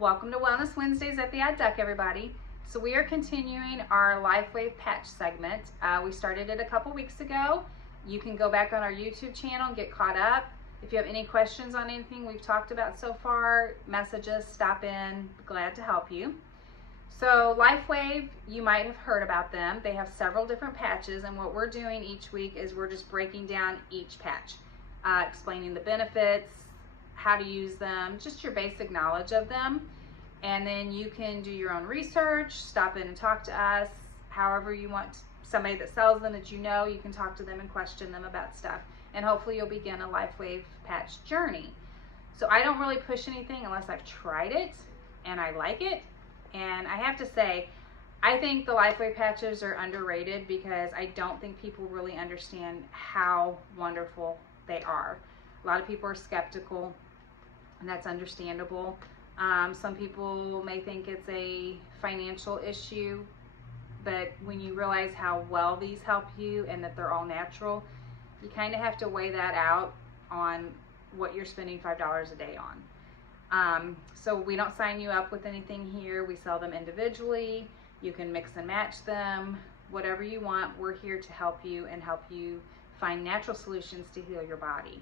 Welcome to Wellness Wednesdays at the Odd Duck, everybody. So we are continuing our LifeWave patch segment. We started it a couple weeks ago. You can go back on our YouTube channel and get caught up. If you have any questions on anything we've talked about so far, message us, stop in, glad to help you. So LifeWave, you might have heard about them. They have several different patches, and what we're doing each week is we're just breaking down each patch, explaining the benefits, how to use them, just your basic knowledge of them. And then you can do your own research, stop in and talk to us, however you want. Somebody that sells them that you know, you can talk to them and question them about stuff. And hopefully you'll begin a LifeWave patch journey. So I don't really push anything unless I've tried it and I like it. And I have to say, I think the LifeWave patches are underrated because I don't think people really understand how wonderful they are. A lot of people are skeptical, and that's understandable. Some people may think it's a financial issue, but when you realize how well these help you and that they're all natural, you kind of have to weigh that out on what you're spending $5 a day on. So we don't sign you up with anything here. We sell them individually. You can mix and match them, whatever you want. We're here to help you and help you find natural solutions to heal your body.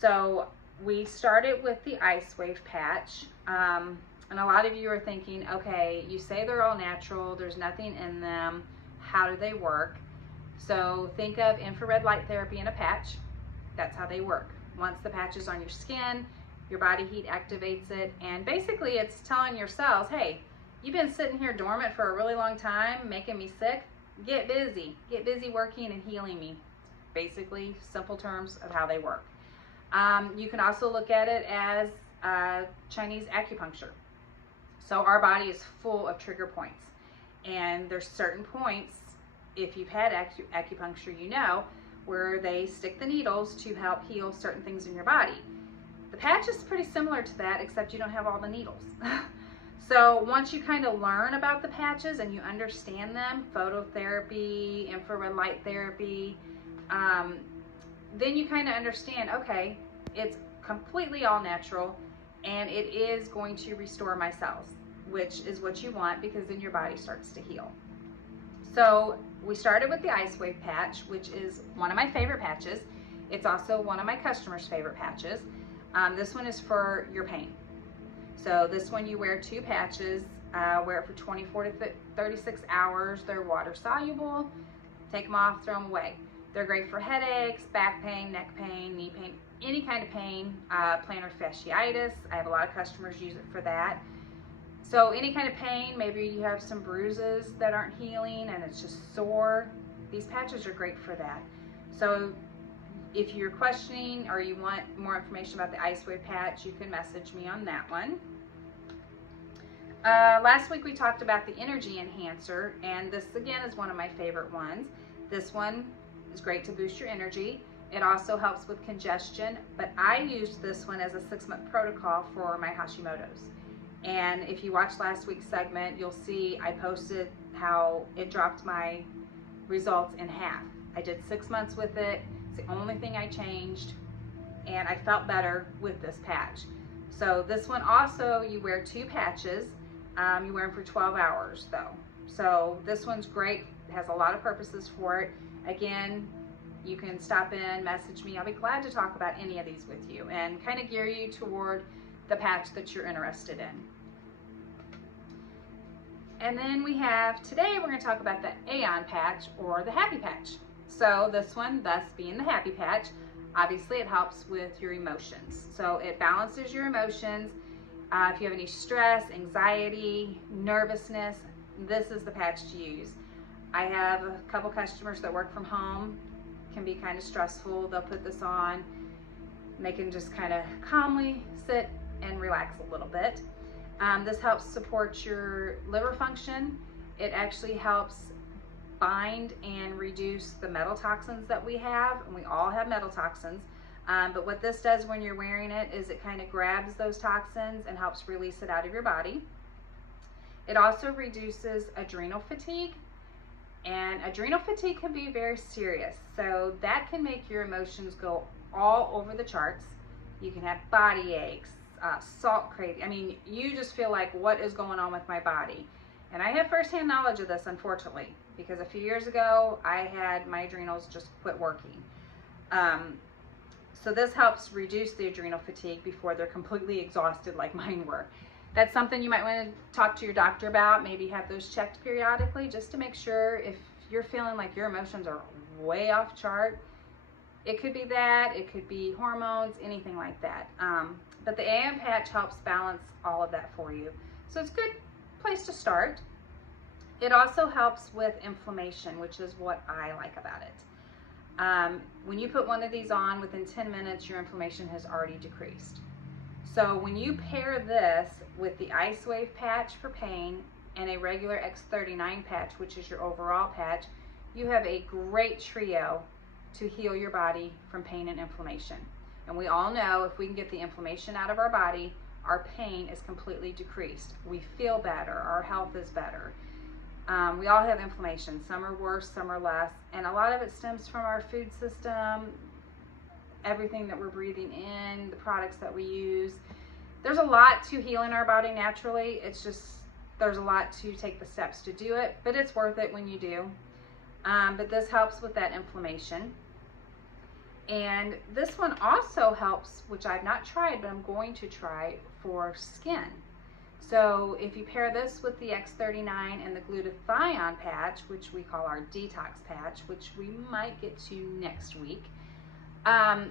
So we started with the IceWave patch, and a lot of you are thinking, okay, you say they're all natural, there's nothing in them, how do they work? So think of infrared light therapy in a patch. That's how they work. Once the patch is on your skin, your body heat activates it, and basically it's telling your cells, hey, you've been sitting here dormant for a really long time, making me sick. Get busy working and healing me. Basically, simple terms of how they work. You can also look at it as Chinese acupuncture. So our body is full of trigger points, and there's certain points, if you've had acupuncture, you know, where they stick the needles to help heal certain things in your body. The patch is pretty similar to that, except you don't have all the needles. So once you kind of learn about the patches and you understand them, phototherapy, infrared light therapy, then you kind of understand, okay, it's completely all natural and it is going to restore my cells, which is what you want because then your body starts to heal. So we started with the IceWave patch, which is one of my favorite patches. It's also one of my customers' favorite patches. This one is for your pain. So this one you wear 2 patches, wear it for 24 to 36 hours. They're water soluble. Take them off, throw them away. They're great for headaches, back pain, neck pain, knee pain, any kind of pain, plantar fasciitis. I have a lot of customers use it for that. So any kind of pain, maybe you have some bruises that aren't healing and it's just sore, these patches are great for that. So if you're questioning or you want more information about the IceWave patch, you can message me on that one. Last week we talked about the Energy Enhancer, and this again is one of my favorite ones. This one is great to boost your energy. It also helps with congestion, but I used this one as a 6-month protocol for my Hashimoto's. And if you watched last week's segment, you'll see I posted how it dropped my results in half. I did 6 months with it. It's the only thing I changed, and I felt better with this patch. So this one also, you wear 2 patches. You wear them for 12 hours though. So this one's great. It has a lot of purposes for it. Again, you can stop in, message me. I'll be glad to talk about any of these with you and kind of gear you toward the patch that you're interested in. And then we have, today we're going to talk about the Aeon patch or the Happy patch. So this one, thus being the Happy patch, obviously it helps with your emotions. So it balances your emotions. If you have any stress, anxiety, nervousness, this is the patch to use. I have a couple customers that work from home, can be kind of stressful. They'll put this on and they can just kind of calmly sit and relax a little bit. This helps support your liver function. It actually helps bind and reduce the metal toxins that we have, and we all have metal toxins. But what this does when you're wearing it is it kind of grabs those toxins and helps release it out of your body. It also reduces adrenal fatigue, and adrenal fatigue can be very serious. So that can make your emotions go all over the charts. You can have body aches, salt craving. I mean, you just feel like, what is going on with my body? And I have firsthand knowledge of this, unfortunately, because a few years ago, I had my adrenals just quit working. So this helps reduce the adrenal fatigue before they're completely exhausted like mine were. That's something you might want to talk to your doctor about, maybe have those checked periodically just to make sure if you're feeling like your emotions are way off chart. It could be that, it could be hormones, anything like that. But the AM patch helps balance all of that for you. So it's a good place to start. It also helps with inflammation, which is what I like about it. When you put one of these on, within 10 minutes, your inflammation has already decreased. So when you pair this with the Ice Wave patch for pain and a regular X39 patch, which is your overall patch, you have a great trio to heal your body from pain and inflammation. And we all know if we can get the inflammation out of our body, our pain is completely decreased. We feel better, our health is better. We all have inflammation. Some are worse, some are less. And a lot of it stems from our food system, everything that we're breathing in, the products that we use. There's a lot to heal in our body naturally. It's just, there's a lot to take the steps to do it, but it's worth it when you do. But this helps with that inflammation. And this one also helps, which I've not tried, but I'm going to try, for skin. So if you pair this with the X39 and the glutathione patch, which we call our detox patch, which we might get to next week,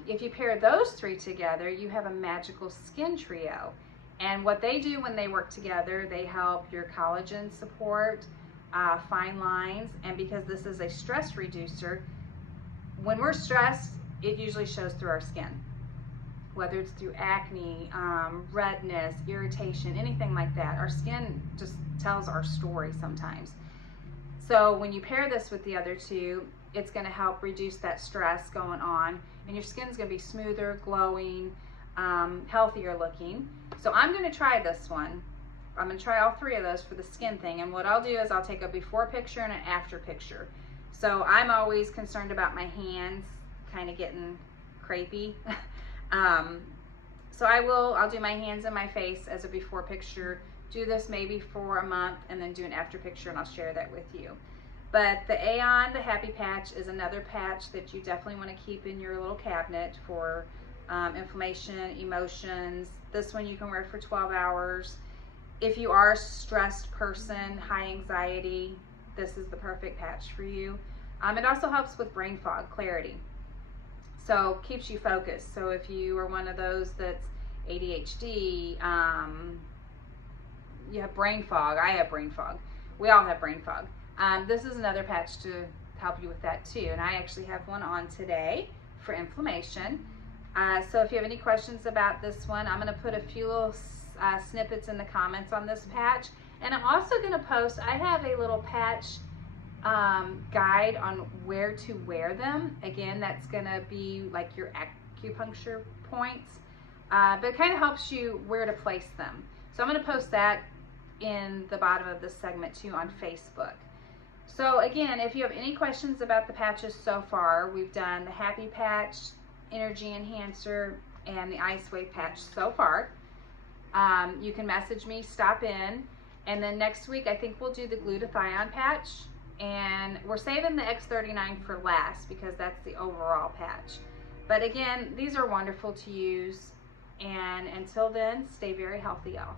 if you pair those three together, you have a magical skin trio. And what they do when they work together, they help your collagen support, fine lines, and because this is a stress reducer, when we're stressed, it usually shows through our skin, whether it's through acne, redness, irritation, anything like that. Our skin just tells our story sometimes. So when you pair this with the other two, it's going to help reduce that stress going on, and your skin's going to be smoother, glowing, healthier looking. So I'm going to try this one. I'm going to try all three of those for the skin thing, and what I'll do is I'll take a before picture and an after picture. So I'm always concerned about my hands kind of getting crepey. So I'll do my hands and my face as a before picture, do this maybe for a month, and then do an after picture, and I'll share that with you. But the Aeon, the Happy Patch, is another patch that you definitely want to keep in your little cabinet for inflammation, emotions. This one you can wear for 12 hours. If you are a stressed person, high anxiety, this is the perfect patch for you. It also helps with brain fog, clarity. So keeps you focused. So if you are one of those that's ADHD, you have brain fog. I have brain fog. We all have brain fog. This is another patch to help you with that too. And I actually have one on today for inflammation. So if you have any questions about this one, I'm going to put a few little snippets in the comments on this patch. And I'm also going to post, I have a little patch guide on where to wear them. Again, that's going to be like your acupuncture points, but it kind of helps you where to place them. So I'm going to post that in the bottom of this segment too on Facebook. So again, if you have any questions about the patches so far, we've done the Happy Patch, Energy Enhancer, and the Ice Wave patch so far. You can message me, stop in, and then next week I think we'll do the glutathione patch. And we're saving the X39 for last because that's the overall patch. But again, these are wonderful to use. And until then, stay very healthy, y'all.